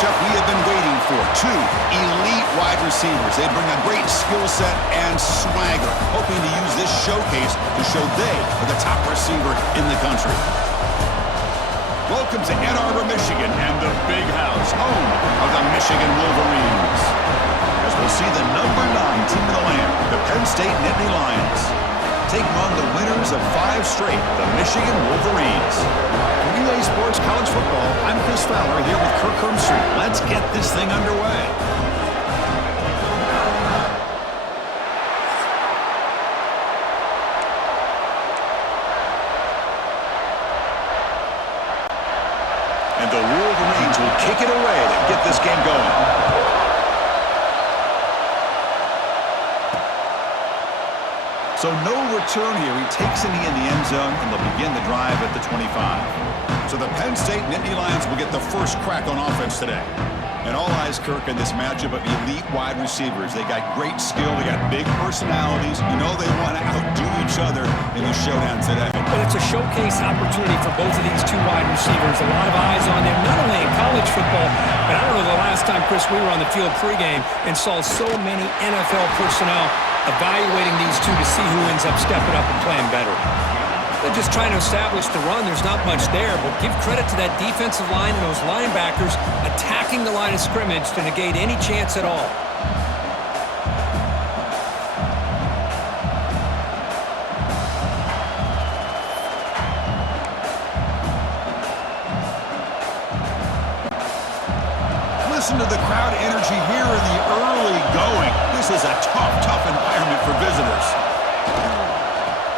matchup we have been waiting for. Two elite wide receivers. They bring a great skill set and swagger, hoping to use this showcase to show they are the top receiver in the country. Welcome to Ann Arbor, Michigan, and the Big House, home of the Michigan Wolverines. As we'll see the number 9 team in the land, the Penn State Nittany Lions, taking on the winners of 5 straight, the Michigan Wolverines. For Relay Sports College Football, I'm Chris Fowler here with Kirk Herbstreit. Let's get this thing underway. And the Wolverines will kick it away to get this game going. So no return here. He takes it in the end zone, and they'll begin the drive at the 25. So the Penn State Nittany Lions will get the first crack on offense today. And all eyes, Kirk, in this matchup of elite wide receivers. They got great skill. They got big personalities. You know they want to outdo each other in the showdown today. Well, it's a showcase opportunity for both of these two wide receivers. A lot of eyes on them, not only in college football, but I don't know the last time, Chris, we were on the field pregame and saw so many NFL personnel evaluating these two to see who ends up stepping up and playing better. They're just trying to establish the run. There's not much there, but give credit to that defensive line and those linebackers attacking the line of scrimmage to negate any chance at all. Listen to the crowd energy here in the early going. This is a tough environment for visitors.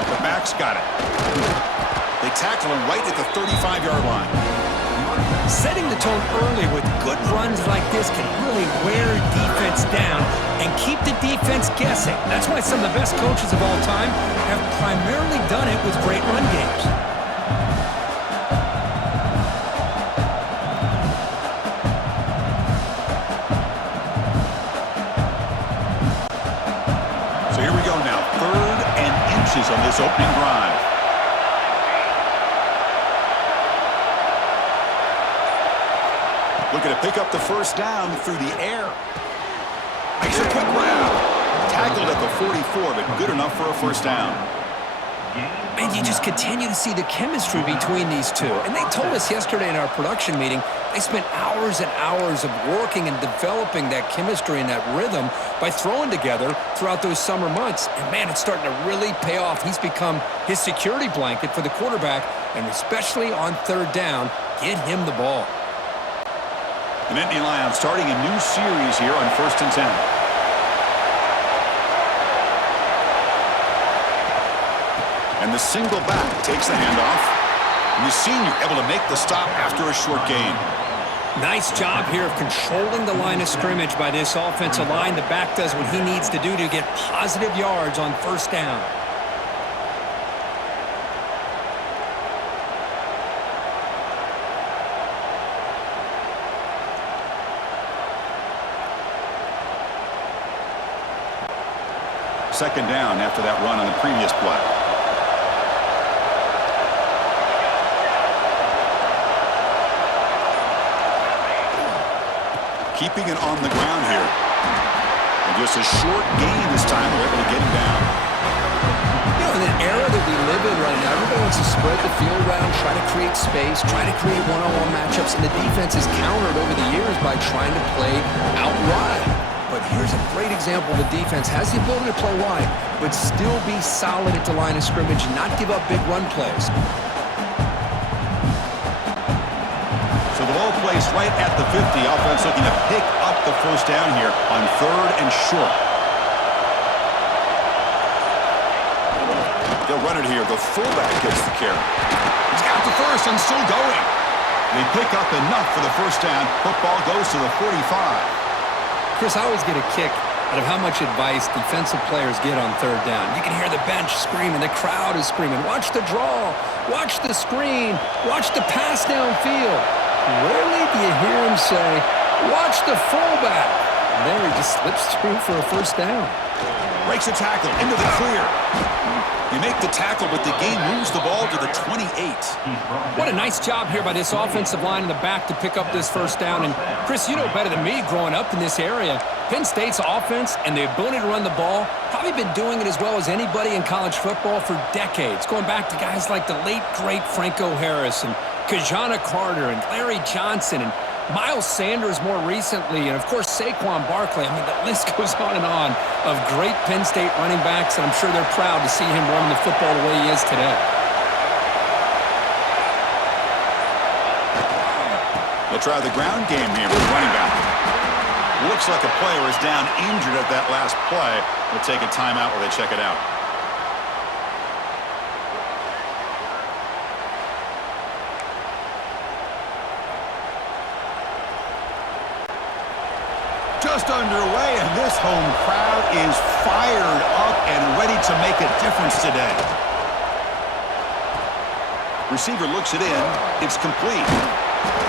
The back's got it. They tackle him right at the 35-yard line. Setting the tone early with good runs like this can really wear defense down and keep the defense guessing. That's why some of the best coaches of all time have primarily done it with great run games. So here we go now. 3rd and inches on this opening drive. Looking to pick up the first down through the air. Makes a quick grab. Tackled at the 44, but good enough for a first down. And you just continue to see the chemistry between these two. And they told us yesterday in our production meeting, they spent hours and hours of working and developing that chemistry and that rhythm by throwing together throughout those summer months. And, man, it's starting to really pay off. He's become his security blanket for the quarterback, and especially on 3rd down, get him the ball. The Nittany Lions starting a new series here on 1st and 10. And the single back takes the handoff. And the senior able to make the stop after a short gain. Nice job here of controlling the line of scrimmage by this offensive line. The back does what he needs to do to get positive yards on 1st down. Second down after that run on the previous play. Keeping it on the ground here. And just a short gain this time. We're able to get him down. You know, in an era that we live in right now, everybody wants to spread the field around, try to create space, try to create one-on-one matchups, and the defense is countered over the years by trying to play out wide. But here's a great example. The defense has the ability to play wide, but still be solid at the line of scrimmage and not give up big run plays. So the ball placed right at the 50. Offense looking to pick up the first down here on 3rd and short. They'll run it here. The fullback gets the carry. He's got the first and still going. They pick up enough for the first down. Football goes to the 45. Chris, I always get a kick out of how much advice defensive players get on 3rd down. You can hear the bench screaming, the crowd is screaming, watch the draw, watch the screen, watch the pass downfield. Rarely do you hear him say, watch the fullback. And there he just slips through for a first down. Breaks a tackle into the clear. They make the tackle, but the game moves the ball to the 28. What a nice job here by this offensive line in the back to pick up this first down. And, Chris, you know better than me growing up in this area, Penn State's offense and the ability to run the ball probably been doing it as well as anybody in college football for decades, going back to guys like the late, great Franco Harris and Kajana Carter and Larry Johnson and Miles Sanders more recently, and, of course, Saquon Barkley. I mean, the list goes on and on of great Penn State running backs, and I'm sure they're proud to see him running the football the way he is today. They'll try the ground game here with running back. Looks like a player is down injured at that last play. We'll take a timeout while they check it out. Just underway, and this home crowd is fired up and ready to make a difference today. Receiver looks it in. It's complete.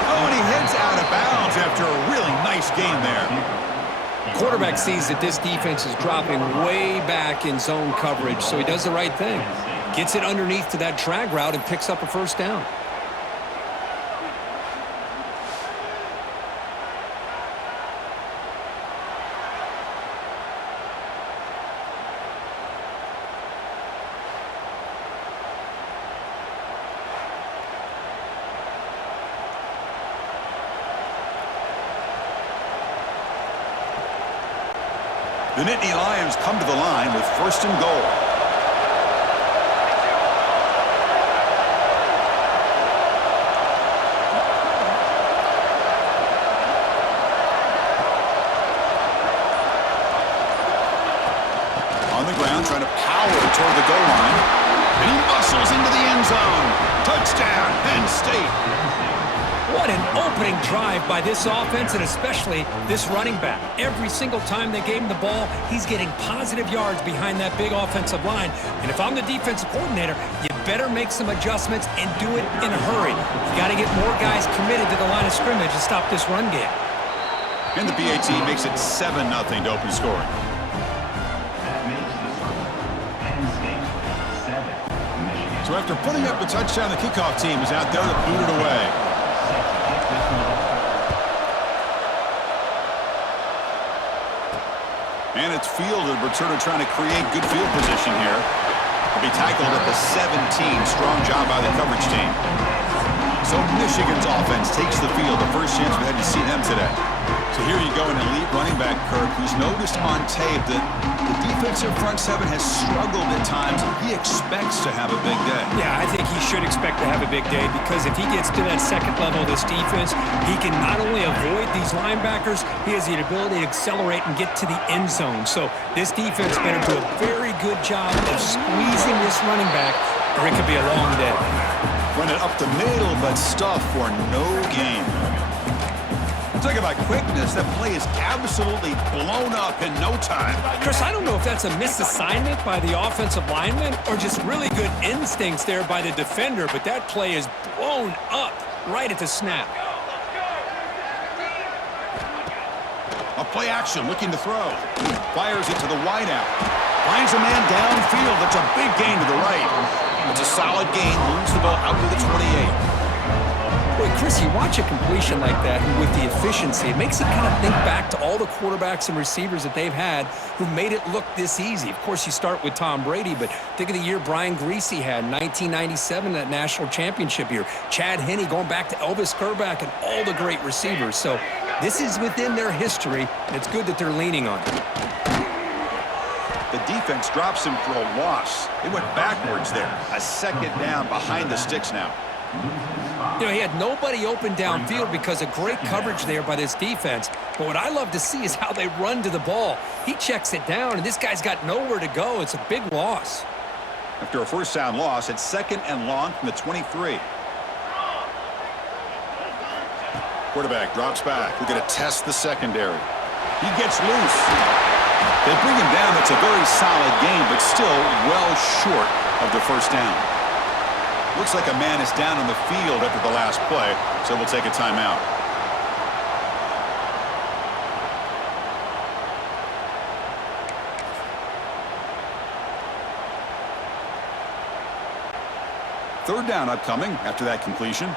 Oh, and he heads out of bounds after a really nice gain there. Quarterback sees that this defense is dropping way back in zone coverage, so he does the right thing. Gets it underneath to that drag route and picks up a first down. The Nittany Lions come to the line with first and goal. On the ground, trying to power toward the goal line. And he muscles into the end zone. Touchdown, Penn State. What an opening drive by this offense, and especially this running back. Every single time they gave him the ball, he's getting positive yards behind that big offensive line. And if I'm the defensive coordinator, you better make some adjustments and do it in a hurry. You got to get more guys committed to the line of scrimmage to stop this run game. And the PAT makes it 7-0 to open scoring. So after putting up the touchdown, the kickoff team is out there to boot it away. And it's fielded. Returner trying to create good field position here. He'll be tackled at the 17. Strong job by the coverage team. So Michigan's offense takes the field. The first chance we had to see them today. So here you go, an elite running back, Kirk, who's noticed on tape that the defensive front seven has struggled at times. He expects to have a big day. Yeah, I think he should expect to have a big day because if he gets to that second level of this defense, he can not only avoid these linebackers, he has the ability to accelerate and get to the end zone. So this defense better do a very good job of squeezing this running back, or it could be a long day. Run it up the middle, but stuff for no gain. Talk about quickness. That play is absolutely blown up in no time. Chris, I don't know if that's a misassignment by the offensive lineman or just really good instincts there by the defender, but that play is blown up right at the snap. A play action, looking to throw. Fires it to the wideout. Finds a man downfield. That's a big gain to the right. It's a solid gain. Moves the ball out to the 28. Boy, Chris, you watch a completion like that with the efficiency, it makes you kind of think back to all the quarterbacks and receivers that they've had who made it look this easy. Of course, you start with Tom Brady, but think of the year Brian Griese had in 1997, that national championship year. Chad Henne going back to Elvis Grbac and all the great receivers. So this is within their history, and it's good that they're leaning on it. The defense drops him for a loss. They went backwards there. A second down behind the sticks now. You know, he had nobody open downfield because of great coverage there by this defense. But what I love to see is how they run to the ball. He checks it down, and this guy's got nowhere to go. It's a big loss. After a first down loss, it's second and long from the 23. Quarterback drops back. We're going to test the secondary. He gets loose. They bring him down. It's a very solid game, but still well short of the first down. Looks like a man is down on the field after the last play, so we'll take a timeout. Third down upcoming after that completion.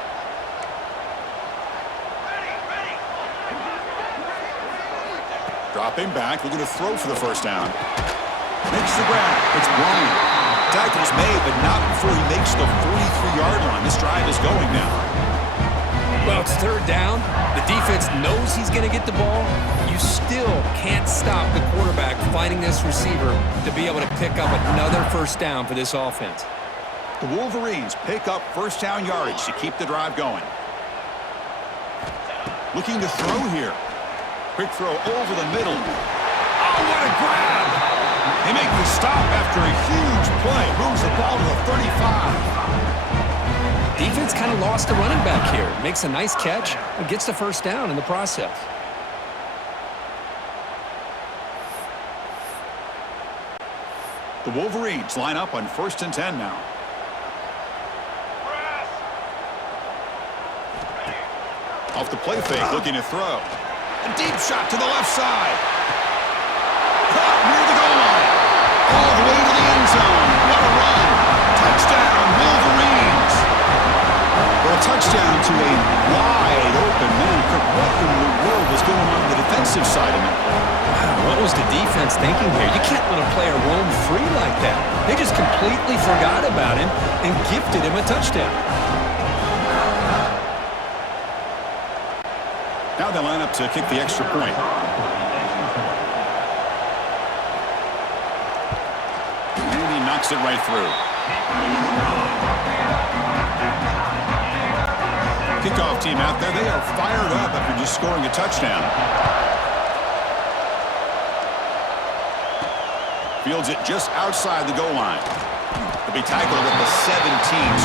Dropping back, looking to throw for the first down. Makes the grab. It's Bryant. Tackle's made, but not before he makes the 43-yard line. This drive is going now. Well, it's third down. The defense knows he's going to get the ball. You still can't stop the quarterback finding this receiver to be able to pick up another first down for this offense. The Wolverines pick up first down yardage to keep the drive going. Looking to throw here. Quick throw over the middle. Oh, what a grab! They make the stop after a huge play. Moves the ball to the 35. Defense kind of lost the running back here. Makes a nice catch and gets the first down in the process. The Wolverines line up on 1st and 10 now. Off the play fake, looking to throw. A deep shot to the left side. Caught near the goal line. All the way to the end zone. What a run. Touchdown, Wolverines. Well, a touchdown to a wide open man. Kirk, what in the world was going on the defensive side of that play? Wow, what was the defense thinking here? You can't let a player roam free like that. They just completely forgot about him and gifted him a touchdown. Now they line up to kick the extra point. And he knocks it right through. Kickoff team out there, they are fired up after just scoring a touchdown. Fields it just outside the goal line. He'll be tackled at the 17.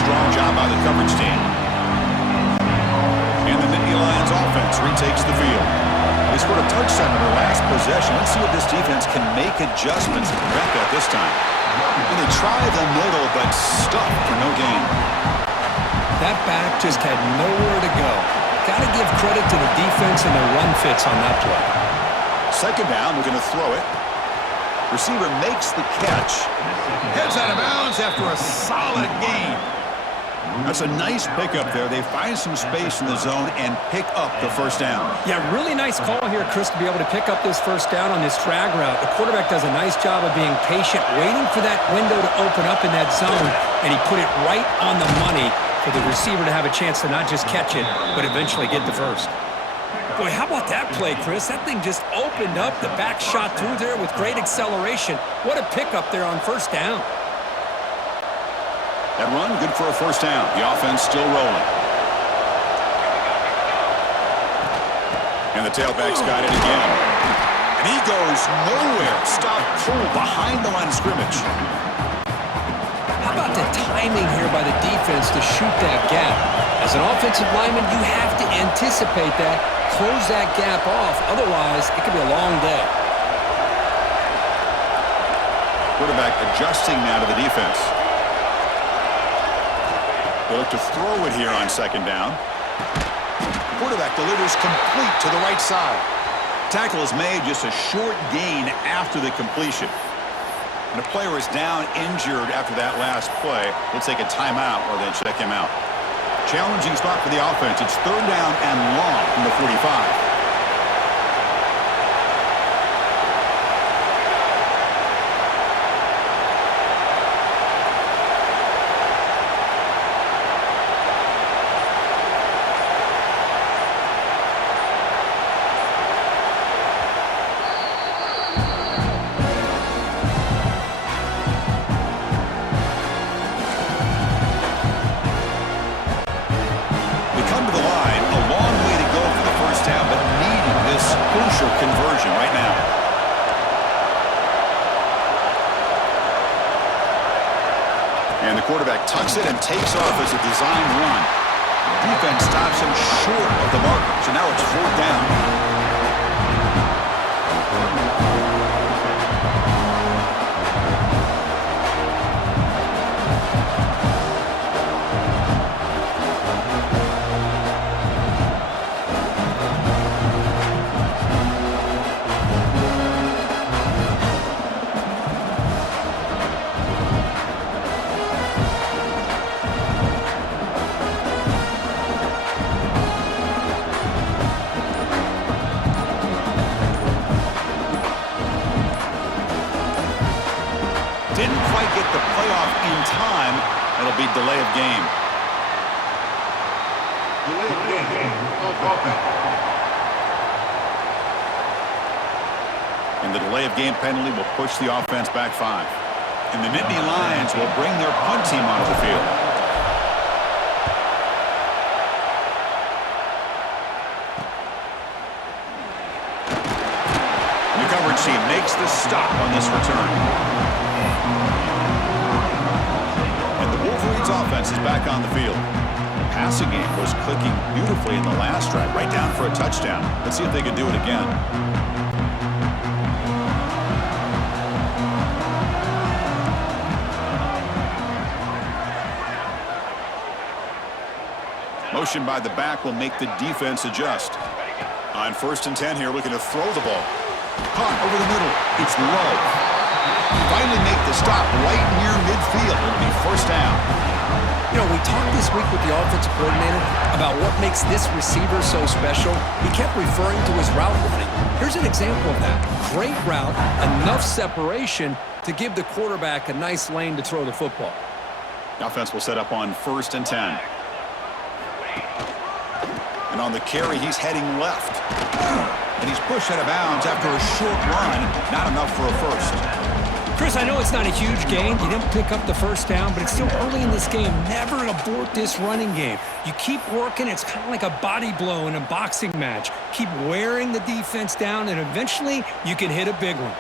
Strong job by the coverage team. And the Nittany Lions offense retakes the field. They scored a touchdown in their last possession. Let's see if this defense can make adjustments to prevent that this time. And they try the middle, but stuck for no gain. That back just had nowhere to go. Got to give credit to the defense and their run fits on that play. Second down, we're going to throw it. Receiver makes the catch. Heads out of bounds after a solid gain. That's a nice pickup there. They find some space in the zone and pick up the first down. Yeah, really nice call here, Chris, to be able to pick up this first down on this drag route. The quarterback does a nice job of being patient, waiting for that window to open up in that zone, and he put it right on the money for the receiver to have a chance to not just catch it, but eventually get the first. Boy, how about that play, Chris? That thing just opened up. The back shot through there with great acceleration. What a pickup there on first down. That run, good for a first down. The offense still rolling. And the tailback's got it again. And he goes nowhere. Stop pull behind the line of scrimmage. How about the timing here by the defense to shoot that gap? As an offensive lineman, you have to anticipate that, close that gap off. Otherwise, it could be a long day. Quarterback adjusting now to the defense. They look to throw it here on second down. Quarterback delivers complete to the right side. Tackle is made, just a short gain after the completion. And the player is down injured after that last play. We'll take a timeout or then check him out. Challenging spot for the offense. It's third down and long from the 45. Conversion right now. And the quarterback tucks it and takes off as a design run. Defense stops him short of the marker, so now it's fourth down. game. And the delay of game penalty will push the offense back 5. And the Nittany Lions will bring their punt team onto the field. The coverage team makes the stop on this return. And the Wolverines offense is back on the field. The passing game was clicking beautifully in the last drive, right down for a touchdown. Let's see if they can do it again. Motion by the back will make the defense adjust. On 1st and 10 here, looking to throw the ball. Caught over the middle. It's low. Finally make the stop right near midfield. It'll be 1st down. You know, we talked this week with the offensive coordinator about what makes this receiver so special. He kept referring to his route running. Here's an example of that. Great route, enough separation to give the quarterback a nice lane to throw the football. The offense will set up on 1st and 10. And on the carry, he's heading left. And he's pushed out of bounds after a short run. Not enough for a first. Chris, I know it's not a huge gain. You didn't pick up the 1st down, but it's still early in this game. Never abort this running game. You keep working. It's kind of like a body blow in a boxing match. Keep wearing the defense down, and eventually you can hit a big one.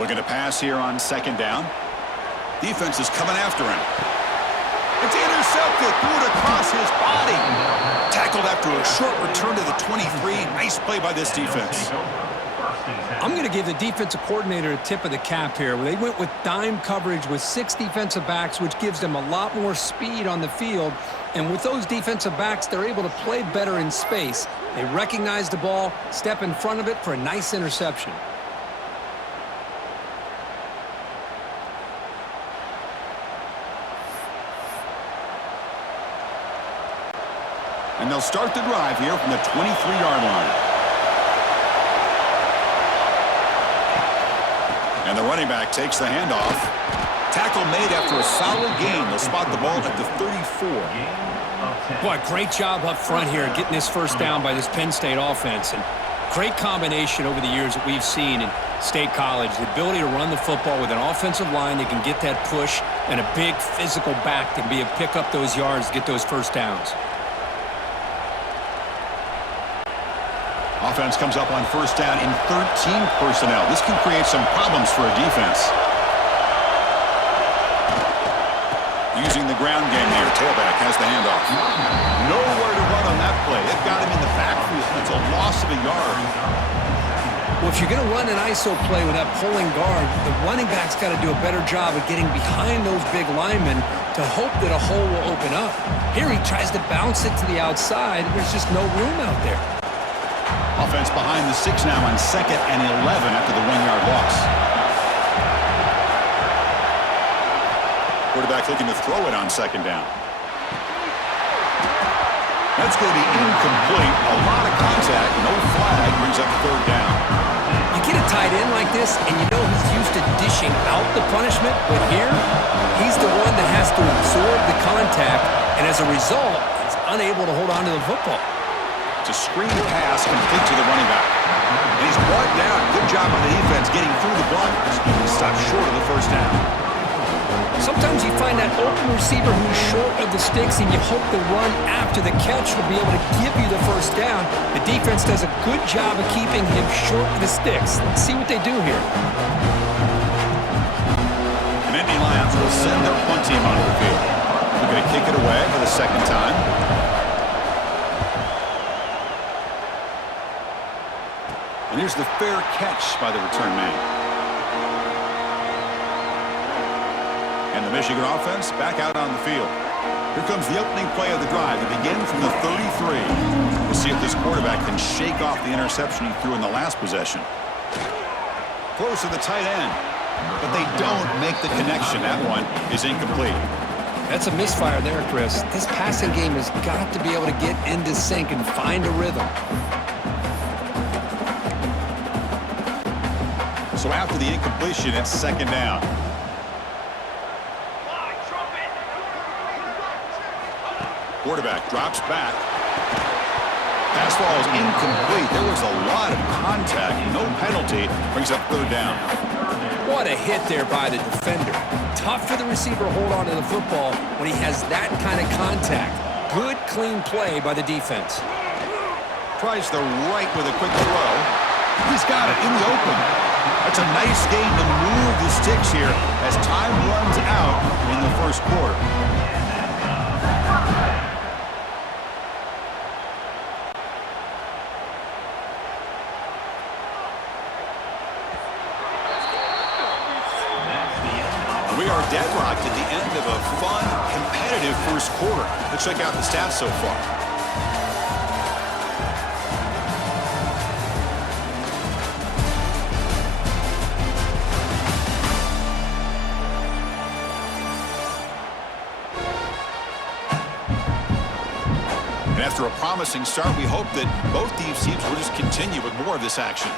Looking to pass here on 2nd down. Defense is coming after him. It's intercepted. Threw it across his body. Tackled after a short return to the 23. Nice play by this defense. I'm going to give the defensive coordinator a tip of the cap here. They went with dime coverage with 6 defensive backs, which gives them a lot more speed on the field. And with those defensive backs, they're able to play better in space. They recognize the ball, step in front of it for a nice interception. And they'll start the drive here from the 23-yard line. And the running back takes the handoff. Tackle made after a solid gain. They'll spot the ball at the 34. Boy, great job up front here getting this 1st down by this Penn State offense. And great combination over the years that we've seen in State College. The ability to run the football with an offensive line that can get that push and a big physical back to be able to pick up those yards to get those 1st downs. Offense comes up on 1st down in 13 personnel. This can create some problems for a defense. Using the ground game here. Tailback has the handoff. Nowhere to run on that play. They've got him in the backfield. It's a loss of a yard. Well, if you're going to run an ISO play with that pulling guard, the running back's got to do a better job of getting behind those big linemen to hope that a hole will open up. Here he tries to bounce it to the outside. There's just no room out there. Offense behind the 6 now on 2nd and 11 after the 1-yard loss. Quarterback looking to throw it on 2nd down. That's going to be incomplete. A lot of contact. No flag. Brings up 3rd down. You get a tight end like this, and you know he's used to dishing out the punishment, but here, he's the one that has to absorb the contact, and as a result, he's unable to hold on to the football. It's a screen pass complete to the running back. And he's brought down. Good job on the defense getting through the blockers. He stopped short of the 1st down. Sometimes you find that open receiver who's short of the sticks, and you hope the run after the catch will be able to give you the 1st down. The defense does a good job of keeping him short of the sticks. Let's see what they do here. The Nittany Lions will send their punt team onto the field. They're going to kick it away for the 2nd time. And here's the fair catch by the return man. And the Michigan offense back out on the field. Here comes the opening play of the drive. It begins from the 33. We'll see if this quarterback can shake off the interception he threw in the last possession. Close to the tight end. But they don't make the connection. That one is incomplete. That's a misfire there, Chris. This passing game has got to be able to get into sync and find a rhythm. So after the incompletion, it's 2nd down. Quarterback drops back. Pass ball is incomplete. There was a lot of contact. No penalty. Brings up third down. What a hit there by the defender. Tough for the receiver to hold on to the football when he has that kind of contact. Good, clean play by the defense. Tries the right with a quick throw. He's got it in the open. That's a nice game to move the sticks here as time runs out in the first quarter. We are deadlocked at the end of a fun, competitive first quarter. Let's check out the stats so far. And after a promising start, we hope that both these teams will just continue with more of this action.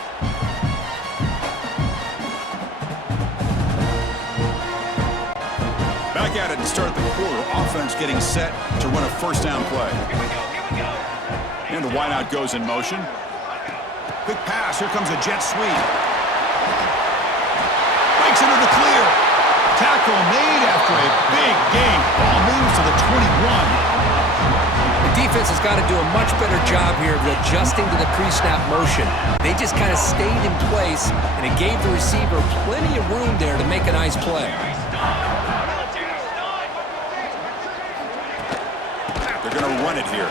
Back at it to start the quarter. Offense getting set to run a first down play. And the wideout goes in motion. Quick pass. Here comes a jet sweep. Breaks into the clear. Tackle made after a big gain. Ball moves to the 21. The defense has got to do a much better job here of adjusting to the pre-snap motion. They just kind of stayed in place, and it gave the receiver plenty of room there to make a nice play. They're going to run it here.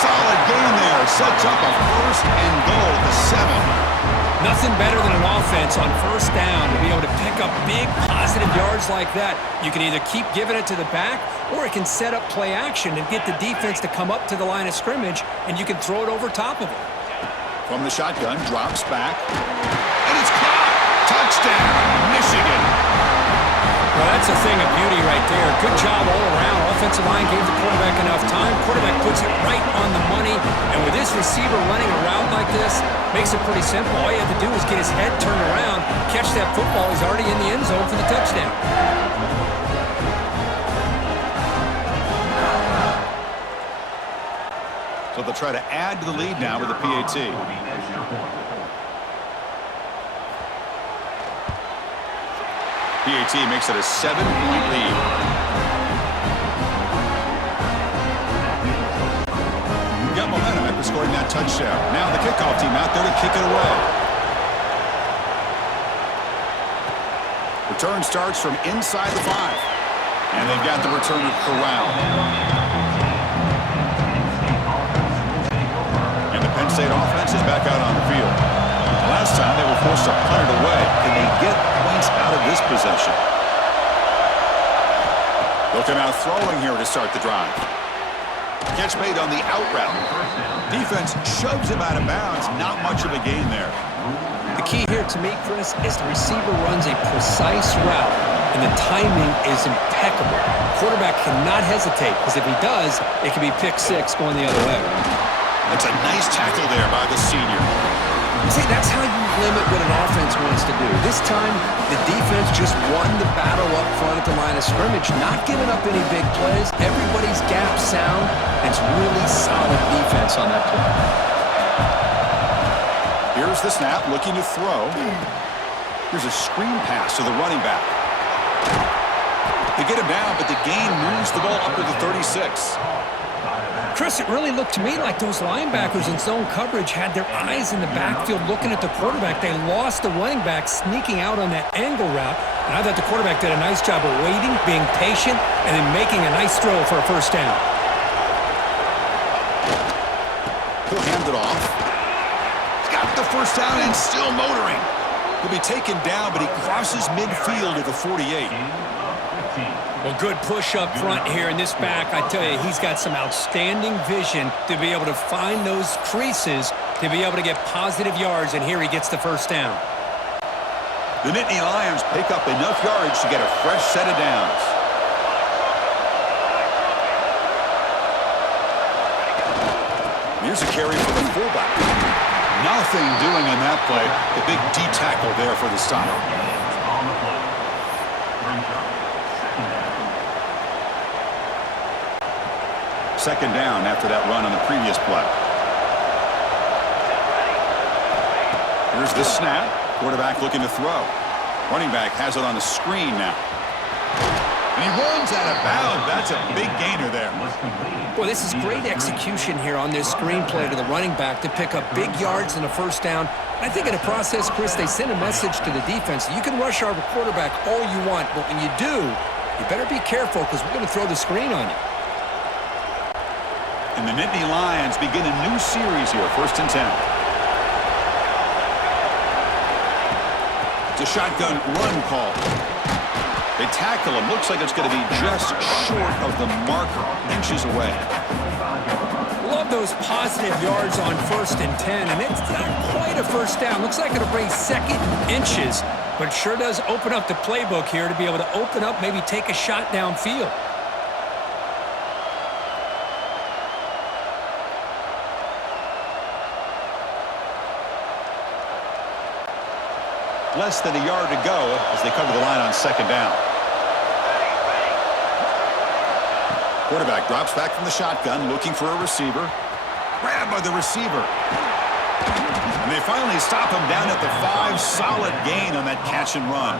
Solid gain there. Sets up a first and goal at the 7. Nothing better than an offense on first down to be able to pick up big positive yards like that. You can either keep giving it to the back, or it can set up play action and get the defense to come up to the line of scrimmage, and you can throw it over top of it. From the shotgun, drops back. And it's caught! Touchdown, Michigan! Well, that's a thing of beauty right there. Good job all around. Offensive line gave the quarterback enough time. Quarterback puts it right on the money. And with this receiver running around like this, makes it pretty simple. All you have to do is get his head turned around, catch that football. He's already in the end zone for the touchdown. So they'll try to add to the lead now with the PAT. PAT makes it a 7-point lead. Got momentum after scoring that touchdown. Now the kickoff team out there to kick it away. Return starts from inside the 5. And they've got the returner corralled. And the Penn State offense is back out on the field. Last time they were forced to punt it away. Can they get points out of this possession? Looking out throwing here to start the drive. Catch made on the out route. Defense shoves him out of bounds. Not much of a gain there. The key here to me, Chris, is the receiver runs a precise route, and the timing is impeccable. Quarterback cannot hesitate, because if he does, it can be pick 6 going the other way. That's a nice tackle there by the senior. See, that's how you limit what an offense wants to do. This time, the defense just won the battle up front at the line of scrimmage, not giving up any big plays. Everybody's gap sound, and it's really solid defense on that play. Here's the snap, looking to throw. Here's a screen pass to the running back. They get him down, but the gain moves the ball up to the 36. Chris, it really looked to me like those linebackers in zone coverage had their eyes in the backfield looking at the quarterback. They lost the running back sneaking out on that angle route, and I thought the quarterback did a nice job of waiting, being patient, and then making a nice throw for a first down. He'll hand it off. He's got the first down and still motoring. He'll be taken down, but he crosses midfield at the 48. Well, good push up front here in this back. I tell you, he's got some outstanding vision to be able to find those creases, to be able to get positive yards, and here he gets the first down. The Nittany Lions pick up enough yards to get a fresh set of downs. Here's a carry for the fullback. Nothing doing on that play. The big D tackle there for the stop. second down after that run on the previous play. Here's the snap. Quarterback looking to throw. Running back has it on the screen now. And he runs out of bounds. That's a big gainer there. Well, this is great execution here on this screenplay to the running back to pick up big yards and a first down. I think in the process, Chris, they send a message to the defense. You can rush our quarterback all you want, but when you do, you better be careful because we're going to throw the screen on you. And the Nittany Lions begin a new series here, 1st and 10. It's a shotgun run call. They tackle him. Looks like it's going to be just short of the marker, inches away. Love those positive yards on 1st and 10, and it's not quite a first down. Looks like it'll bring second inches, but it sure does open up the playbook here to be able to open up, maybe take a shot downfield. Less than a yard to go as they come to the line on 2nd down. Quarterback drops back from the shotgun, looking for a receiver. Grabbed by the receiver. And they finally stop him down at the 5. Solid gain on that catch and run.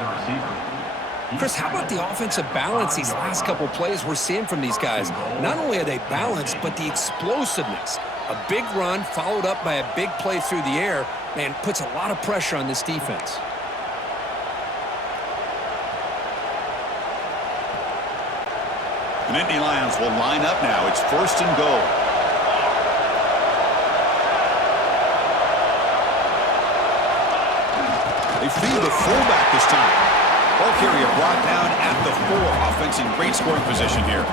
Chris, how about the offensive balance these last couple plays we're seeing from these guys? Not only are they balanced, but the explosiveness. A big run followed up by a big play through the air, man, puts a lot of pressure on this defense. The Nittany Lions will line up now. It's 1st and goal. They feed the fullback this time. Ball carrier brought down at the 4. Offense in great scoring position here.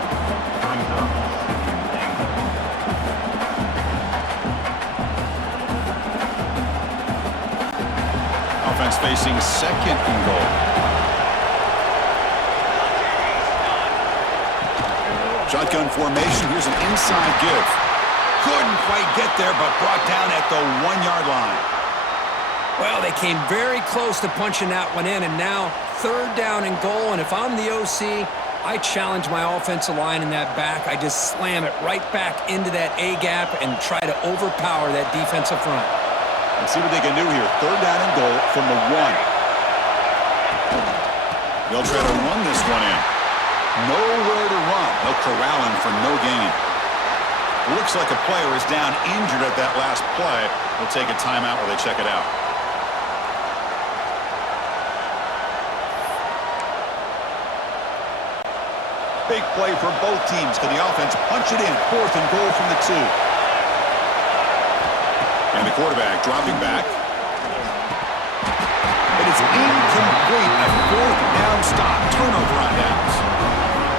Offense facing 2nd and goal. Shotgun formation. Here's an inside give. Couldn't quite get there, but brought down at the 1-yard line. Well, they came very close to punching that one in, and now 3rd down and goal. And if I'm the OC, I challenge my offensive line in that back. I just slam it right back into that A-gap and try to overpower that defensive front. Let's see what they can do here. 3rd down and goal from the 1. They'll try to run this one in. Nowhere to run. They'll corral him for no gain. Looks like a player is down injured at that last play. They'll take a timeout while they check it out. Big play for both teams. Can the offense punch it in? 4th and goal from the 2. And the quarterback dropping back. But it's incomplete. A 4th down stop. Turnover on downs.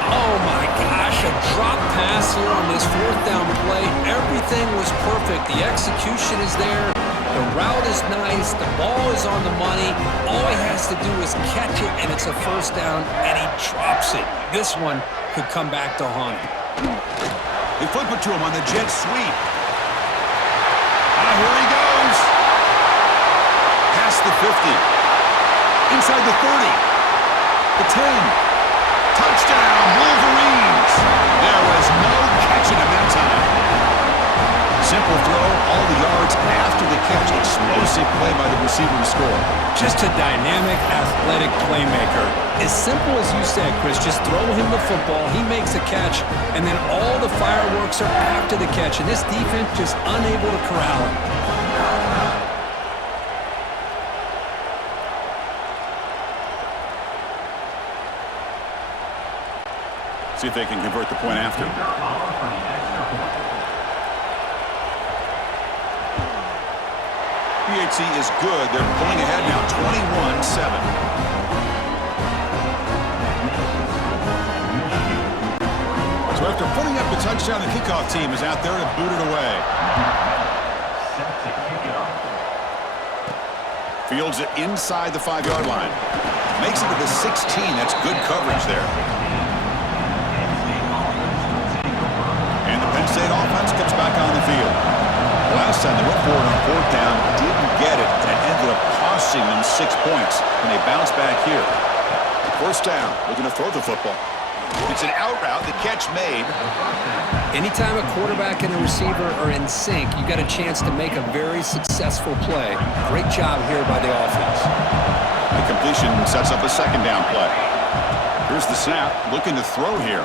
Oh my gosh, a drop pass here on this 4th down play. Everything was perfect. The execution is there. The route is nice. The ball is on the money. All he has to do is catch it, and it's a 1st down, and he drops it. This one could come back to haunt him. They flip it to him on the jet sweep. Here he goes. Past the 50. Inside the 30. The 10. Touchdown, Wolverines! There was no catching him that time. Simple throw, all the yards after the catch. Explosive play by the receiver to score. Just a dynamic, athletic playmaker. As simple as you said, Chris, just throw him the football, he makes a catch, and then all the fireworks are after the catch, and this defense just unable to corral him. See if they can convert the point after. PHC is good. They're pulling ahead now, 21-7. So after putting up the touchdown, the kickoff team is out there to boot it away. Fields it inside the 5-yard line. Makes it to the 16. That's good coverage there. Penn State offense comes back on the field. Last time they went for it on 4th down, didn't get it, and it ended up costing them 6 points. And they bounce back here. 1st down, looking to throw the football. It's an out route, the catch made. Anytime a quarterback and a receiver are in sync, you got a chance to make a very successful play. Great job here by the offense. The completion sets up a second down play. Here's the snap, looking to throw here.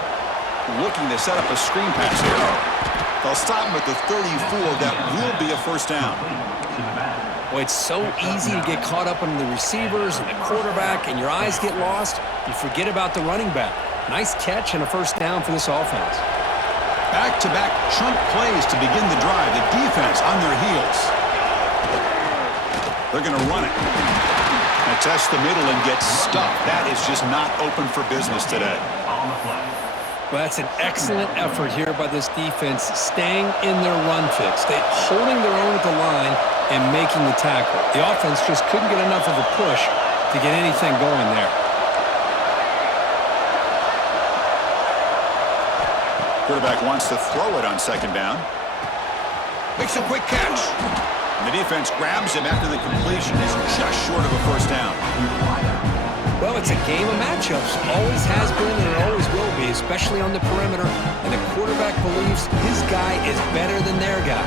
Looking to set up a screen pass here. They'll stop him at the 34. That will be a first down. Well, it's so easy to get caught up on the receivers and the quarterback, and your eyes get lost. You forget about the running back. Nice catch and a first down for this offense. Back-to-back chunk plays to begin the drive. The defense on their heels. They're going to run it. And test the middle and get stuffed. That is just not open for business today. Well, that's an excellent effort here by this defense, staying in their run fix. They holding their own at the line and making the tackle. The offense just couldn't get enough of a push to get anything going there. Quarterback wants to throw it on second down. Makes a quick catch. And the defense grabs him after the completion. Is just short of a first down. Well, it's a game of matchups. Always has been and it always will be, especially on the perimeter. And the quarterback believes his guy is better than their guy.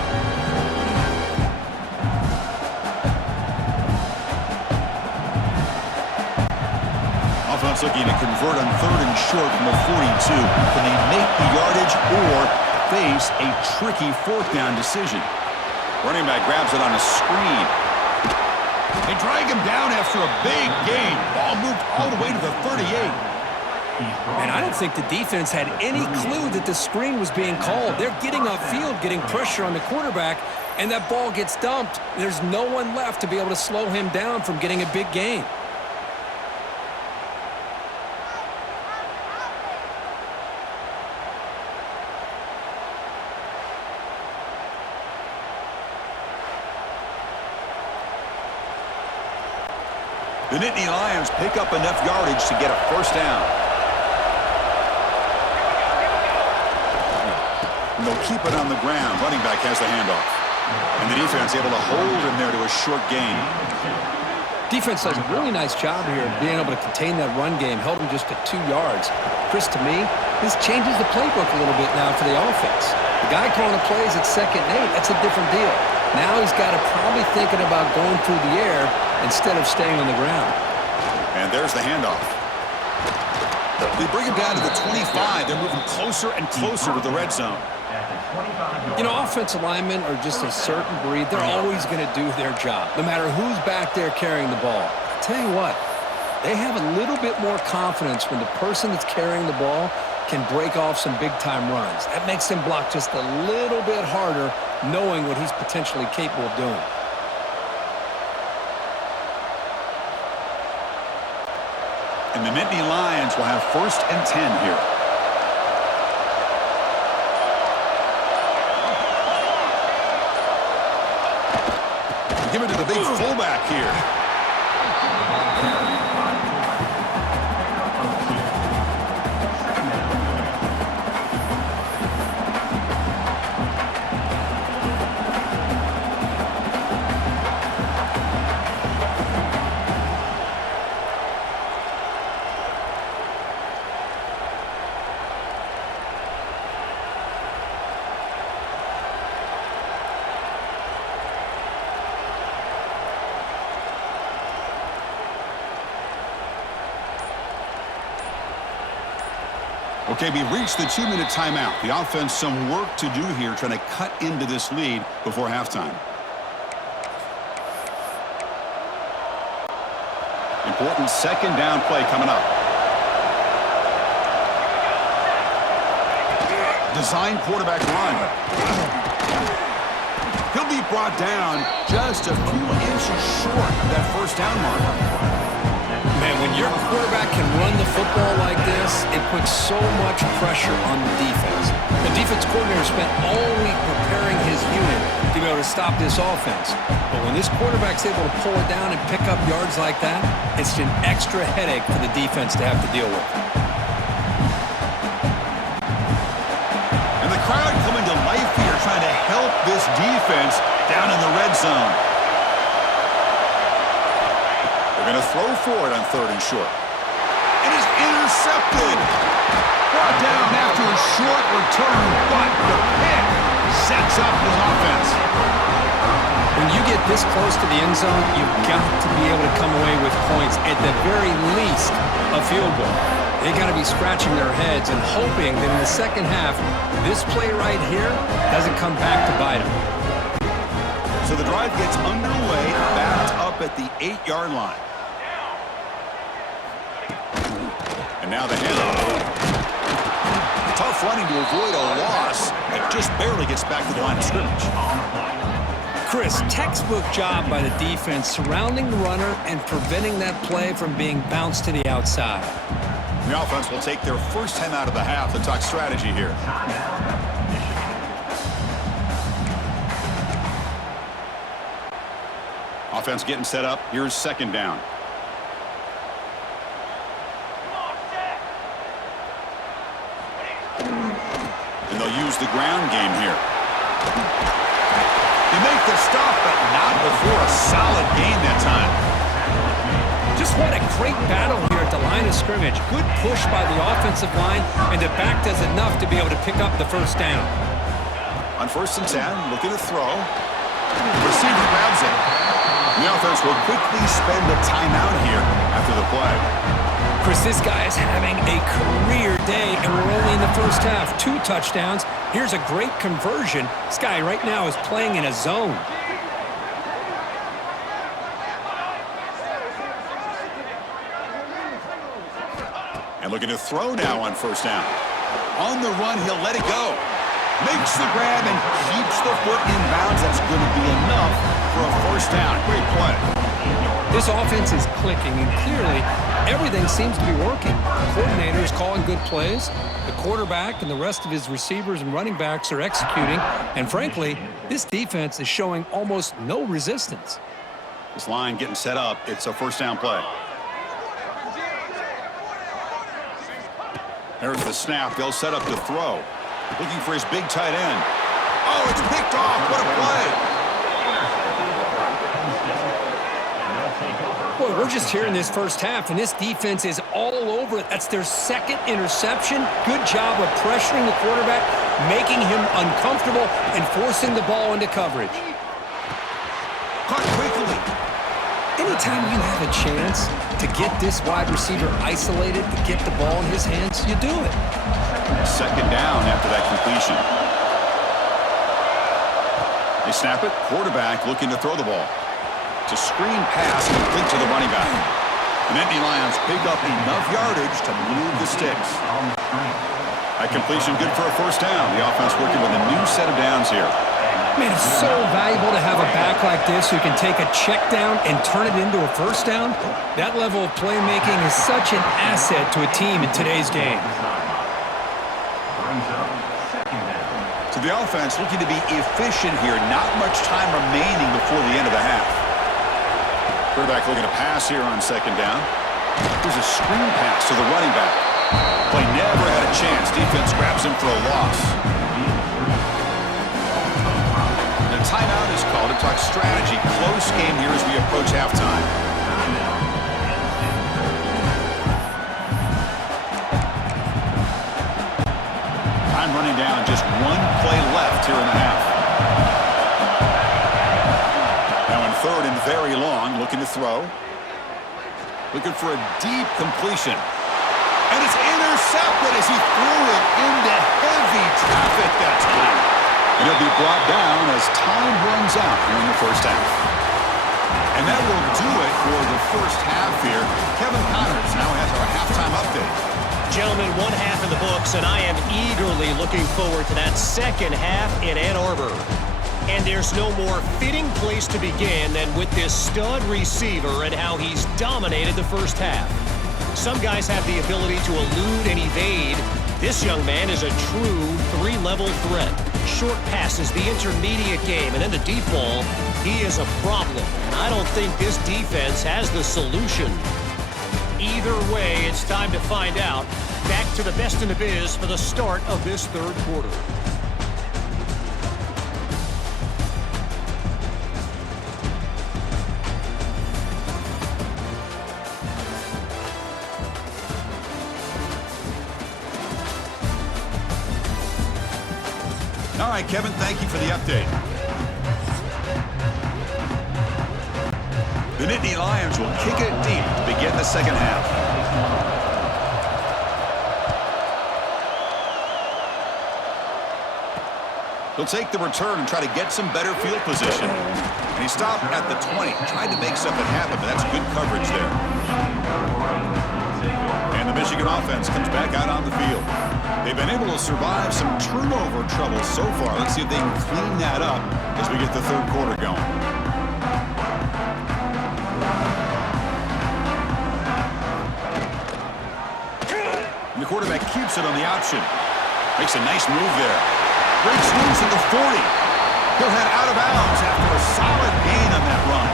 Offense looking to convert on third and short from the 42. Can they make the yardage or face a tricky fourth down decision? Running back grabs it on a screen. They drag him down after a big gain. Ball moved all the way to the 38. And I don't think the defense had any clue that the screen was being called. They're getting upfield, getting pressure on the quarterback, and that ball gets dumped. There's no one left to be able to slow him down from getting a big gain. The Nittany Lions pick up enough yardage to get a first down. And they'll keep it on the ground. Running back has the handoff. And the defense able to hold him there to a short gain. Defense does a really nice job here of being able to contain that run game, held him just to 2 yards. Chris, to me, this changes the playbook a little bit now for the offense. The guy calling the plays at 2nd and 8, that's a different deal. Now he's got to probably thinking about going through the air instead of staying on the ground. And there's the handoff. They bring him down to the 25. They're moving closer and closer to the red zone. You know, offensive linemen are just a certain breed. They're always going to do their job, no matter who's back there carrying the ball. I tell you what, they have a little bit more confidence when the person that's carrying the ball can break off some big-time runs. That makes them block just a little bit harder, knowing what he's potentially capable of doing. And the Nittany Lions will have 1st and 10 here. Give it to the big fullback here. Okay, we reached the 2-minute timeout. The offense some work to do here, trying to cut into this lead before halftime. Important 2nd down play coming up. Design quarterback run. He'll be brought down just a few inches short of that first down mark. Man, when your quarterback can run the football like this, it puts so much pressure on the defense. The defense coordinator spent all week preparing his unit to be able to stop this offense. But when this quarterback's able to pull it down and pick up yards like that, it's an extra headache for the defense to have to deal with. And the crowd coming to life here, trying to help this defense down in the red zone. They're going to throw for it on 3rd and short. It is intercepted. short return, but the pick sets up his offense. When you get this close to the end zone, you've got to be able to come away with points, at the very least, a field goal. They got to be scratching their heads and hoping that in the second half, this play right here doesn't come back to bite them. So the drive gets underway, backed up at the 8-yard line. And now the handoff. Tough running to avoid a loss. It just barely gets back to the line of scrimmage. Chris, textbook job by the defense surrounding the runner and preventing that play from being bounced to the outside. The offense will take their first time out of the half to talk strategy here. Offense getting set up. Here's second down. And they'll use the ground game here. They make the stop, but not before a solid gain that time. Just what a great battle here at the line of scrimmage. Good push by the offensive line, and the back does enough to be able to pick up the first down. On 1st and 10, looking to throw. Receiver grabs it. The offense will quickly spend a timeout here after the play. Chris, this guy is having a career day, and we're only in the first half. 2 touchdowns. Here's a great conversion. This guy right now is playing in a zone. And looking to throw now on 1st down. On the run, he'll let it go. Makes the grab and keeps the foot in bounds. That's going to be enough for a 1st down. Great play. This offense is clicking, and clearly everything seems to be working. The coordinator is calling good plays. The quarterback and the rest of his receivers and running backs are executing. And frankly, this defense is showing almost no resistance. This line getting set up. It's a 1st down play. There's the snap. They'll set up to throw. Looking for his big tight end. Oh, it's picked off. What a play. Boy, we're just here in this first half, and this defense is all over it. That's their 2nd interception. Good job of pressuring the quarterback, making him uncomfortable, and forcing the ball into coverage. Caught quickly. Anytime you have a chance to get this wide receiver isolated, to get the ball in his hands, you do it. 2nd down after that completion. They snap it. Quarterback looking to throw the ball. It's a screen pass complete to the running back. The Nittany Lions pick up enough yardage to move the sticks. That completion good for a 1st down. The offense working with a new set of downs here. Man, it's so valuable to have a back like this who can take a check down and turn it into a 1st down. That level of playmaking is such an asset to a team in today's game. So the offense looking to be efficient here. Not much time remaining before the end of the half. Quarterback looking to pass here on 2nd down. There's a screen pass to the running back. Play never had a chance. Defense grabs him for a loss. The timeout is called to talk strategy. Close game here as we approach halftime. Time running down. Just 1 play left here in the half. 3rd and very long, looking to throw. Looking for a deep completion. And it's intercepted as he threw it into heavy traffic that time. And he'll be brought down as time runs out here in the 1st half. And that will do it for the 1st half here. Kevin Connors now has our halftime update. Gentlemen, 1 half in the books, and I am eagerly looking forward to that 2nd half in Ann Arbor. And there's no more fitting place to begin than with this stud receiver and how he's dominated the 1st half. Some guys have the ability to elude and evade. This young man is a true 3-level threat. Short passes, the intermediate game, and then the deep ball, he is a problem. And I don't think this defense has the solution. Either way, it's time to find out. Back to the best in the biz for the start of this 3rd quarter. All right, Kevin, thank you for the update. The Nittany Lions will kick it deep to begin the second half. He'll take the return and try to get some better field position. And he stopped at the 20, tried to make something happen, but that's good coverage there. And the Michigan offense comes back out on the field. They've been able to survive some turnover trouble so far. Let's see if they can clean that up as we get the third quarter going. And the quarterback keeps it on the option. Makes a nice move there. Breaks loose at the 40. He'll head out of bounds after a solid gain on that run.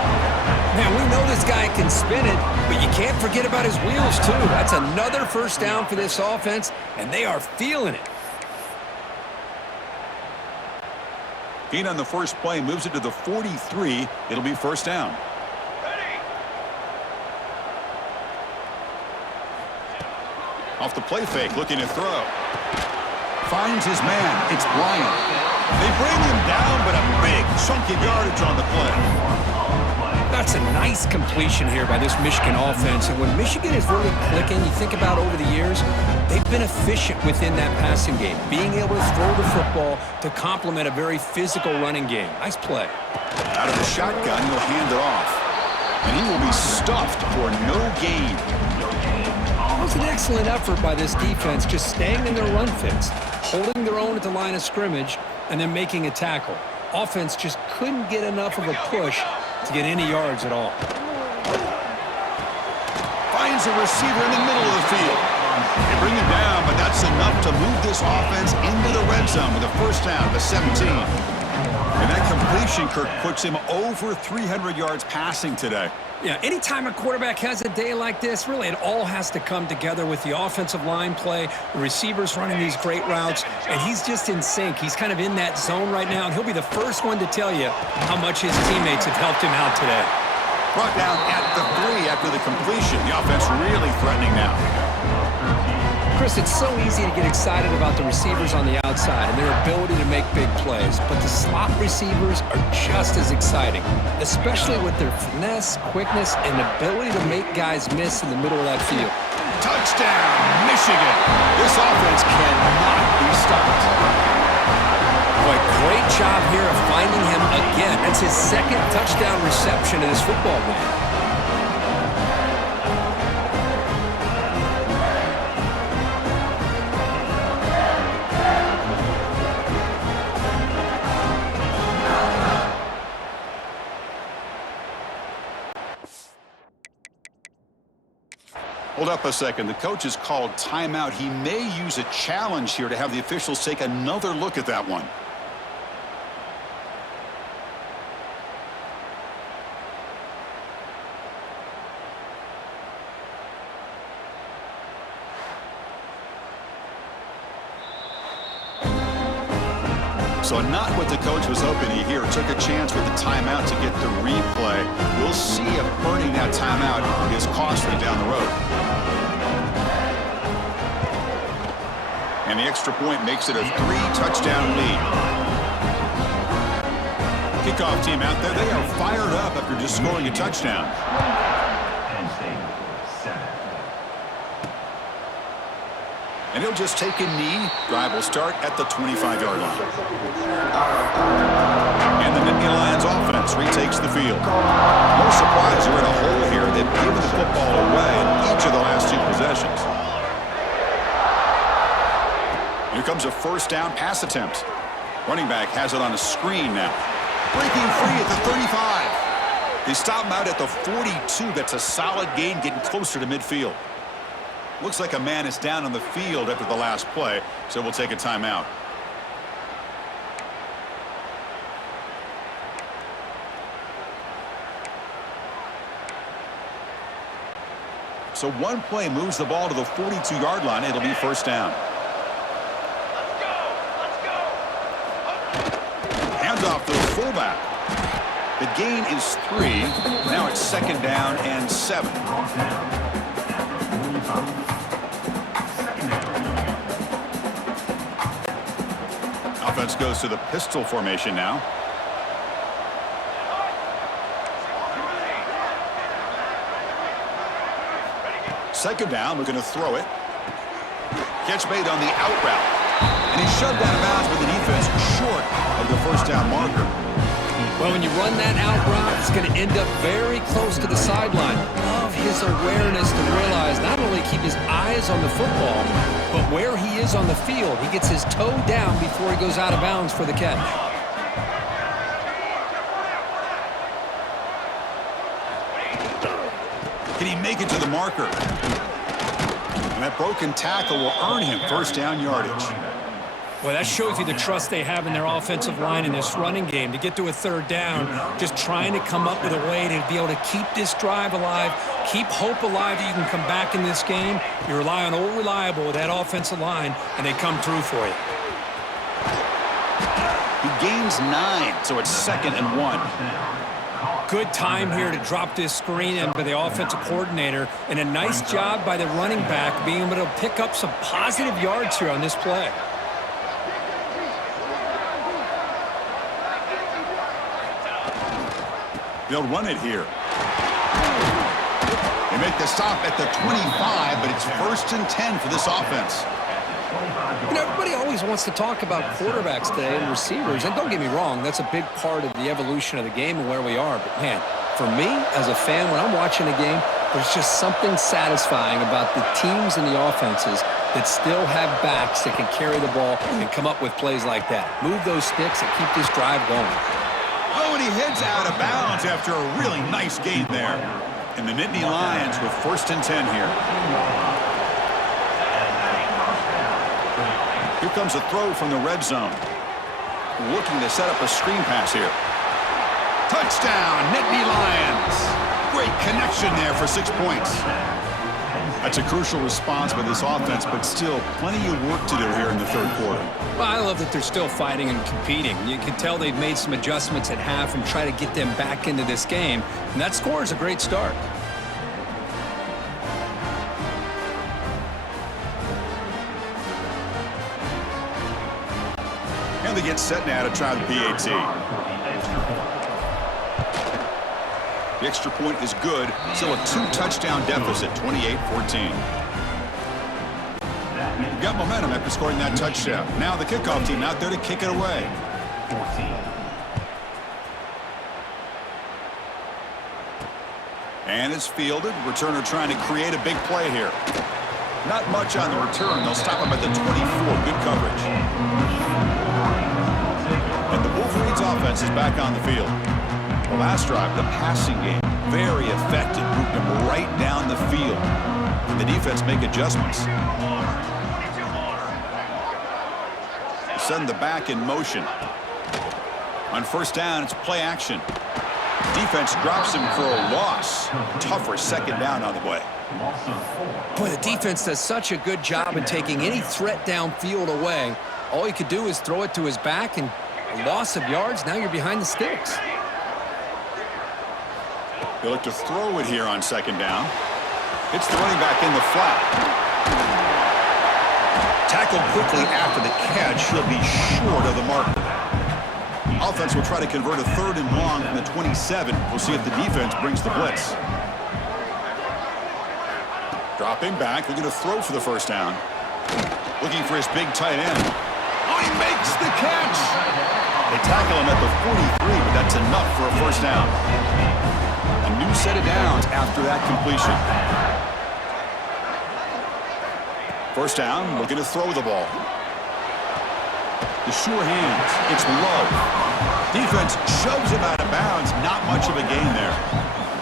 Man, we know this guy can spin it, but you can't forget about his wheels, too. That's another first down for this offense, and they are feeling it. Gain on the first play moves it to the 43. It'll be first down. Off the play fake, looking to throw. Finds his man. It's Bryant. They bring him down, but a big chunk of yardage on the play. That's a nice completion here by this Michigan offense. And when Michigan is really clicking, you think about over the years, they've been efficient within that passing game, being able to throw the football to complement a very physical running game. Nice play. Out of the shotgun, he'll hand it off. And he will be stuffed for no gain. It was an excellent effort by this defense, just staying in their run fits, holding their own at the line of scrimmage, and then making a tackle. Offense just couldn't get enough of a push to get any yards at all. Finds a receiver in the middle of the field. They bring him down, but that's enough to move this offense into the red zone with a first down, the 17. And that completion, Kirk, puts him over 300 yards passing today. Yeah, anytime a quarterback has a day like this, really it all has to come together with the offensive line play, the receivers running these great routes, and he's just in sync. He's kind of in that zone right now, and he'll be the first one to tell you how much his teammates have helped him out today. Brought down at the 3 after the completion. The offense really threatening now. Chris, it's so easy to get excited about the receivers on the outside and their ability to make big plays, but the slot receivers are just as exciting, especially with their finesse, quickness, and ability to make guys miss in the middle of that field. Touchdown, Michigan. This offense cannot be stopped. Boy, great job here of finding him again. That's his second touchdown reception in this football game. Hold up a second. The coach has called timeout. He may use a challenge here to have the officials take another look at that one. So not what the coach was hoping to hear. Took a chance with the timeout to get the replay. We'll see if earning that timeout is costly down the road. And the extra point makes it a 3-touchdown lead. Kickoff team out there, they are fired up after just scoring a touchdown. And he'll just take a knee. Drive will start at the 25-yard line. And the Nittany Lions offense retakes the field. No surprise they're in a hole here. They've given the football away in each of the last 2 possessions. Here comes a first down pass attempt. Running back has it on a screen now. Breaking free at the 35. They stop him out at the 42. That's a solid gain, getting closer to midfield. Looks like a man is down on the field after the last play, so we'll take a timeout. So one play moves the ball to the 42-yard line. It'll be first down. Hands off to the fullback. The gain is 3. Now it's second down and 7. offense goes to the pistol formation now. Second down, we're going to throw it. Catch made on the out route. And he's shoved out of bounds with the defense short of the first down marker. Well, when you run that out route, it's going to end up very close to the sideline. Love his awareness to realize not only keep his eyes on the football, but where he is on the field. He gets his toe down before he goes out of bounds for the catch. Can he make it to the marker? And that broken tackle will earn him first down yardage. Well, that shows you the trust they have in their offensive line in this running game to get to a third down, just trying to come up with a way to be able to keep this drive alive, keep hope alive that you can come back in this game. You rely on Old Reliable with that offensive line, and they come through for you. He gains 9, so it's 2nd and 1. Good time here to drop this screen in by the offensive coordinator, and a nice job by the running back being able to pick up some positive yards here on this play. They'll run it here. They make the stop at the 25, but it's 1st and 10 for this offense. You know, everybody always wants to talk about quarterbacks today and receivers, and don't get me wrong, that's a big part of the evolution of the game and where we are. But, man, for me as a fan, when I'm watching a game, there's just something satisfying about the teams and the offenses that still have backs that can carry the ball and come up with plays like that. Move those sticks and keep this drive going. Oh, and he heads out of bounds after a really nice gain there. And the Nittany Lions with 1st and 10 here. Here comes a throw from the red zone. Looking to set up a screen pass here. Touchdown, Nittany Lions. Great connection there for 6 points. That's a crucial response by this offense, but still plenty of work to do here in the third quarter. Well, I love that they're still fighting and competing. You can tell they've made some adjustments at half and try to get them back into this game. And that score is a great start. And they get set now to try the PAT. The extra point is good. Still a 2-touchdown deficit, 28-14. Got momentum after scoring that touchdown. Now the kickoff team out there to kick it away. And it's fielded. Returner trying to create a big play here. Not much on the return. They'll stop him at the 24. Good coverage. And the Wolverines offense is back on the field. The last drive, the passing game, very effective. Moved them right down the field. And the defense make adjustments. Send the back in motion. On first down, it's play action. Defense drops him for a loss. Tougher 2nd down on the way. Boy, the defense does such a good job in taking any threat downfield away. All he could do is throw it to his back, and a loss of yards, now you're behind the sticks. They look to throw it here on 2nd down. It's the running back in the flat. Tackled quickly after the catch. He'll be short of the marker. Offense will try to convert a 3rd and long from the 27. We'll see if the defense brings the blitz. Dropping back, looking to throw for the first down. Looking for his big tight end. Oh, he makes the catch! They tackle him at the 43, but that's enough for a first down. A new set of downs after that completion. First down, looking to throw the ball. The sure hands, it's low. Defense shoves him out of bounds, not much of a gain there.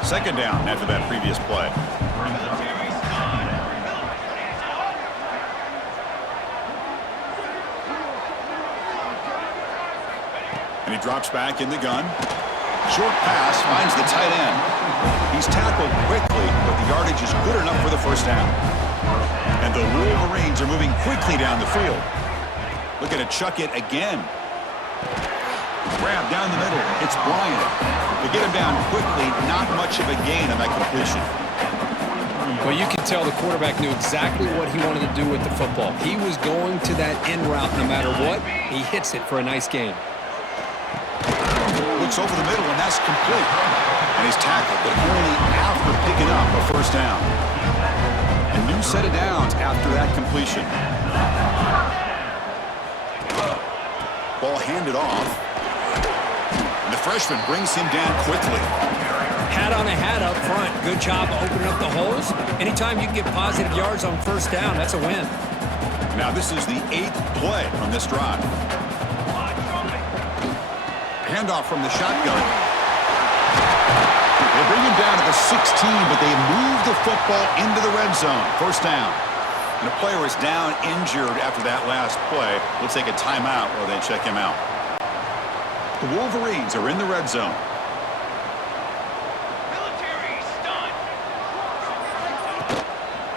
2nd down after that previous play. And he drops back in the gun. Short pass finds the tight end. He's tackled quickly, but the yardage is good enough for the first down. And the Wolverines are moving quickly down the field. Looking to chuck it again. Grab down the middle. It's Bryant. They get him down quickly. Not much of a gain on that completion. Well, you can tell the quarterback knew exactly what he wanted to do with the football. He was going to that end route no matter what. He hits it for a nice game. Looks over the middle, and that's complete. And he's tackled, but only after picking up a first down. A new set of downs after that completion. Ball handed off. And the freshman brings him down quickly. Hat on a hat up front. Good job opening up the holes. Anytime you can get positive yards on first down, that's a win. Now this is the 8th play on this drive. Handoff from the shotgun. They bring him down to the 16, but they move the football into the red zone. First down. And the player is down injured after that last play. We'll take a timeout while they check him out. The Wolverines are in the red zone.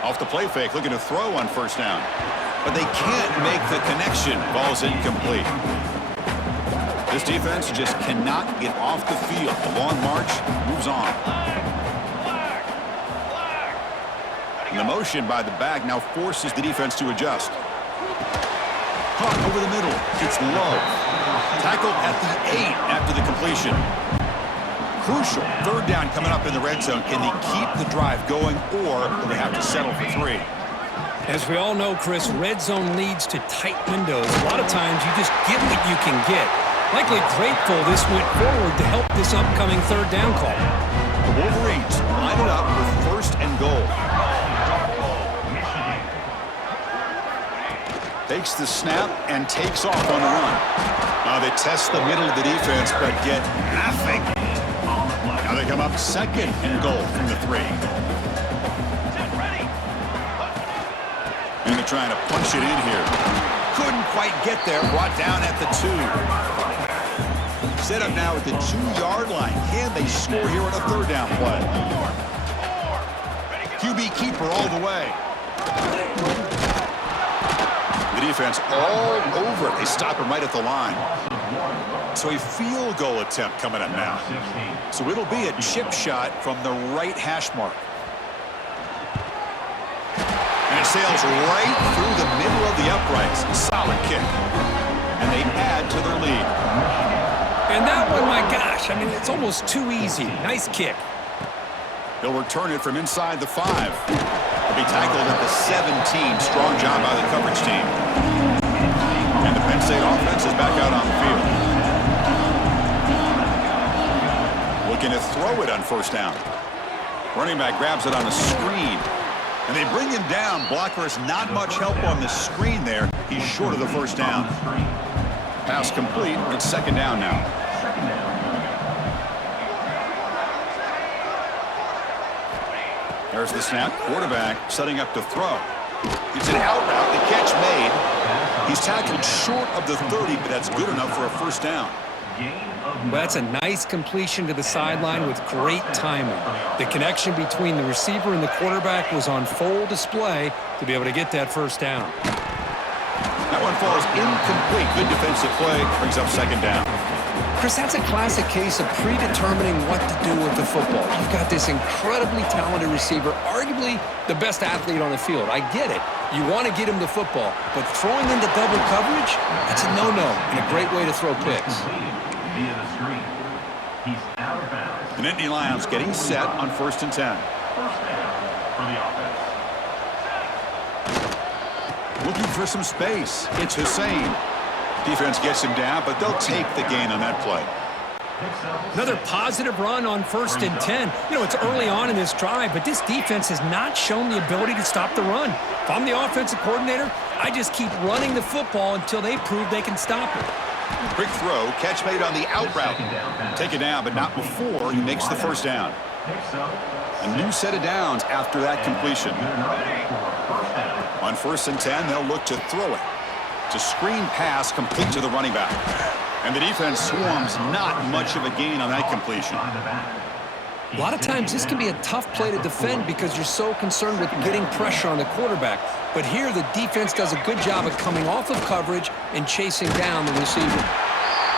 Off the play fake, looking to throw on first down. But they can't make the connection. Ball's incomplete. This defense just cannot get off the field. The long march moves on. And the motion by the back now forces the defense to adjust. Punt over the middle. It's low. Tackled at the 8 after the completion. Crucial. Third down coming up in the red zone. Can they keep the drive going, or will they have to settle for 3? As we all know, Chris, red zone leads to tight windows. A lot of times you just get what you can get. Likely grateful this went forward to help this upcoming third down call. The Wolverines line it up with first and goal. Takes the snap and takes off on the run. Now they test the middle of the defense, but get nothing. Now they come up second and goal from the 3. And they're trying to punch it in here. Couldn't quite get there. Brought down at the 2. Set up now at the 2-yard line. Can they score here on a third down play? QB keeper all the way. The defense all over it. They stop him right at the line. So a field goal attempt coming up now. So it'll be a chip shot from the right hash mark. And it sails right through the middle of the uprights. Solid kick. And they add to their lead. And that one, my gosh, I mean, it's almost too easy. Nice kick. They'll return it from inside the 5. They'll be tackled at the 17. Strong job by the coverage team. And the Penn State offense is back out on the field. Looking to throw it on first down. Running back grabs it on a screen. And they bring him down. Blocker has not much help on the screen there. He's short of the first down. Pass complete. It's second down now. There's the snap. Quarterback setting up to throw. It's an out route. The catch made. He's tackled short of the 30, but that's good enough for a first down. Well, that's a nice completion to the sideline with great timing. The connection between the receiver and the quarterback was on full display to be able to get that first down. That one falls incomplete. Good defensive play. Brings up second down. Chris, that's a classic case of predetermining what to do with the football. You've got this incredibly talented receiver, arguably the best athlete on the field. I get it. You want to get him the football, but throwing into double coverage, that's a no-no and a great way to throw picks. The Nittany Lions getting set on first and 10. Looking for some space. It's Hussein. Defense gets him down, but they'll take the gain on that play. Another positive run on first and 10. You know, it's early on in this drive, but this defense has not shown the ability to stop the run. If I'm the offensive coordinator, I just keep running the football until they prove they can stop it. Quick throw, catch made on the out route. Take it down, but not before he makes the first down. A new set of downs after that completion. On first and 10, they'll look to throw it. It's a screen pass complete to the running back. And the defense swarms not much of a gain on that completion. A lot of times this can be a tough play to defend because you're so concerned with getting pressure on the quarterback. But here the defense does a good job of coming off of coverage and chasing down the receiver.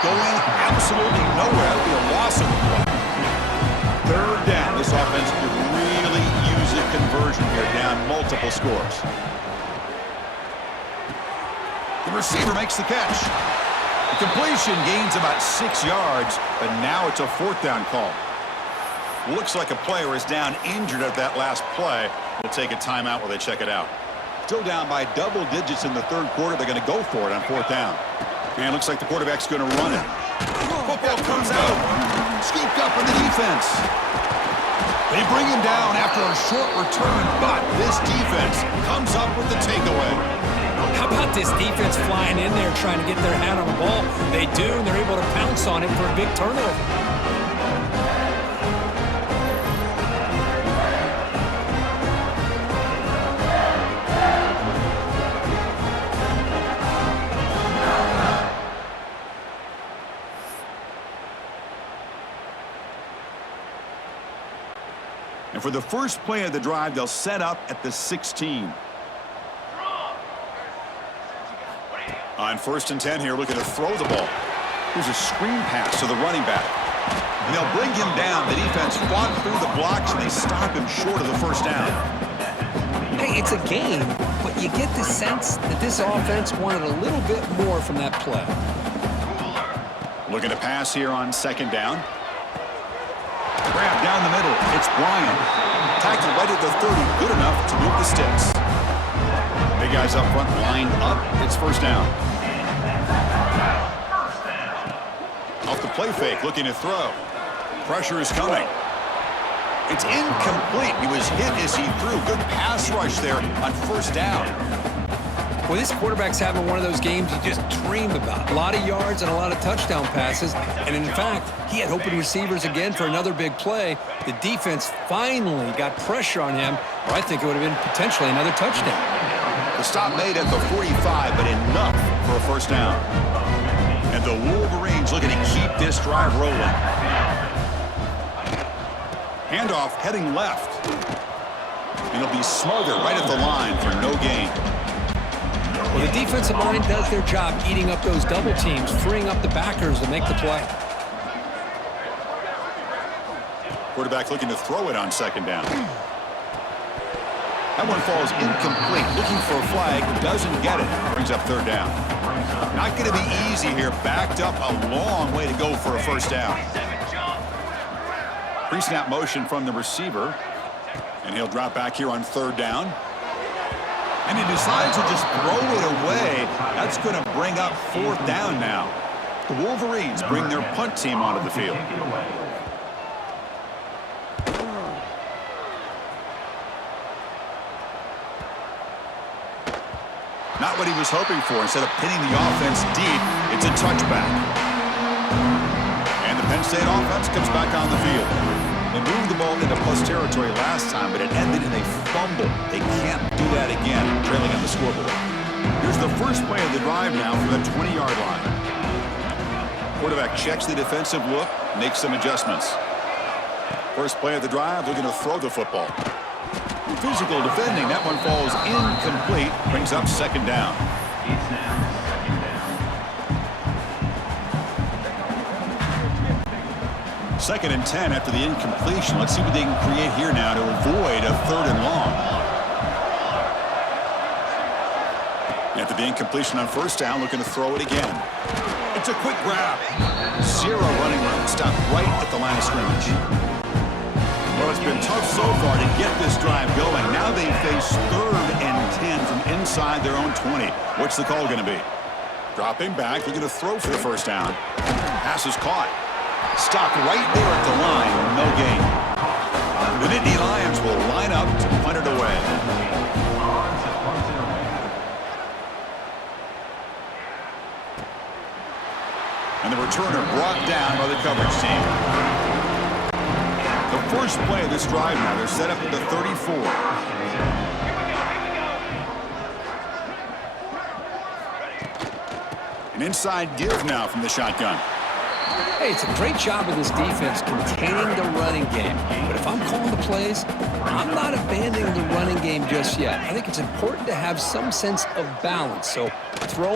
Going absolutely nowhere. That'll be a loss of the play. Third down. This offense could really use it conversion here, down multiple scores. The receiver makes the catch. The completion gains about 6 yards, but now it's a 4th down call. Looks like a player is down injured at that last play. We'll take a timeout while they check it out. Still down by double digits in the 3rd quarter. They're going to go for it on 4th down. And looks like the quarterback's going to run it. Football comes out. Scooped up in the defense. They bring him down after a short return, but this defense comes up with the takeaway. How about this defense flying in there trying to get their hand on the ball? They do, and they're able to pounce on it for a big turnover. And for the first play of the drive, they'll set up at the 16. On 1st and 10 here, looking to throw the ball. Here's a screen pass to the running back. And they'll bring him down. The defense fought through the blocks, and they stop him short of the 1st down. Hey, it's a game, but you get the sense that this offense wanted a little bit more from that play. Looking to pass here on 2nd down. Grab down the middle. It's Bryant. Tackled right at the 30. Good enough to move the sticks. Big guys up front lined up. It's 1st down. Off the play fake, looking to throw. Pressure is coming. It's incomplete. He was hit as he threw. Good pass rush there on 1st down. Well, this quarterback's having one of those games you just dream about. A lot of yards and a lot of touchdown passes. And in fact, he had open receivers again for another big play. The defense finally got pressure on him, or I think it would have been potentially another touchdown. The stop made at the 45, but enough for a 1st down. And the Wolverines looking to keep this drive rolling. Handoff heading left. And it'll be smothered right at the line for no gain. Well, the defensive line does their job eating up those double teams, freeing up the backers to make the play. Quarterback looking to throw it on 2nd down. That one falls incomplete. Looking for a flag, doesn't get it. Brings up 3rd down. Not going to be easy here. Backed up a long way to go for a 1st down. Pre-snap motion from the receiver. And he'll drop back here on 3rd down. And he decides to just throw it away. That's going to bring up 4th down now. The Wolverines bring their punt team onto the field. Not what he was hoping for. Instead of pinning the offense deep, it's a touchback. And the Penn State offense comes back on the field. They moved the ball into plus territory last time, but it ended in a fumble. They can't do that again, trailing on the scoreboard. Here's the first play of the drive now from the 20-yard line. Quarterback checks the defensive look, makes some adjustments. First play of the drive, looking to throw the football. Physical defending, that one falls incomplete, brings up 2nd down. 2nd and 10 after the incompletion. Let's see what they can create here now to avoid a 3rd and long. After the incompletion on 1st down, looking to throw it again. It's a quick grab. 0 running room, stopped right at the line of scrimmage. Well, it's been tough so far to get this drive going. Now they face 3rd and 10 from inside their own 20. What's the call going to be? Dropping back, looking to throw for the 1st down. Pass is caught. Stopped right there at the line, no gain. The Nittany Lions will line up to punt it away. And the returner brought down by the coverage team. The first play of this drive now, they're set up at the 34. An inside give now from the shotgun. Hey, it's a great job of this defense containing the running game. But if I'm calling the plays, I'm not abandoning the running game just yet. I think it's important to have some sense of balance. So throwing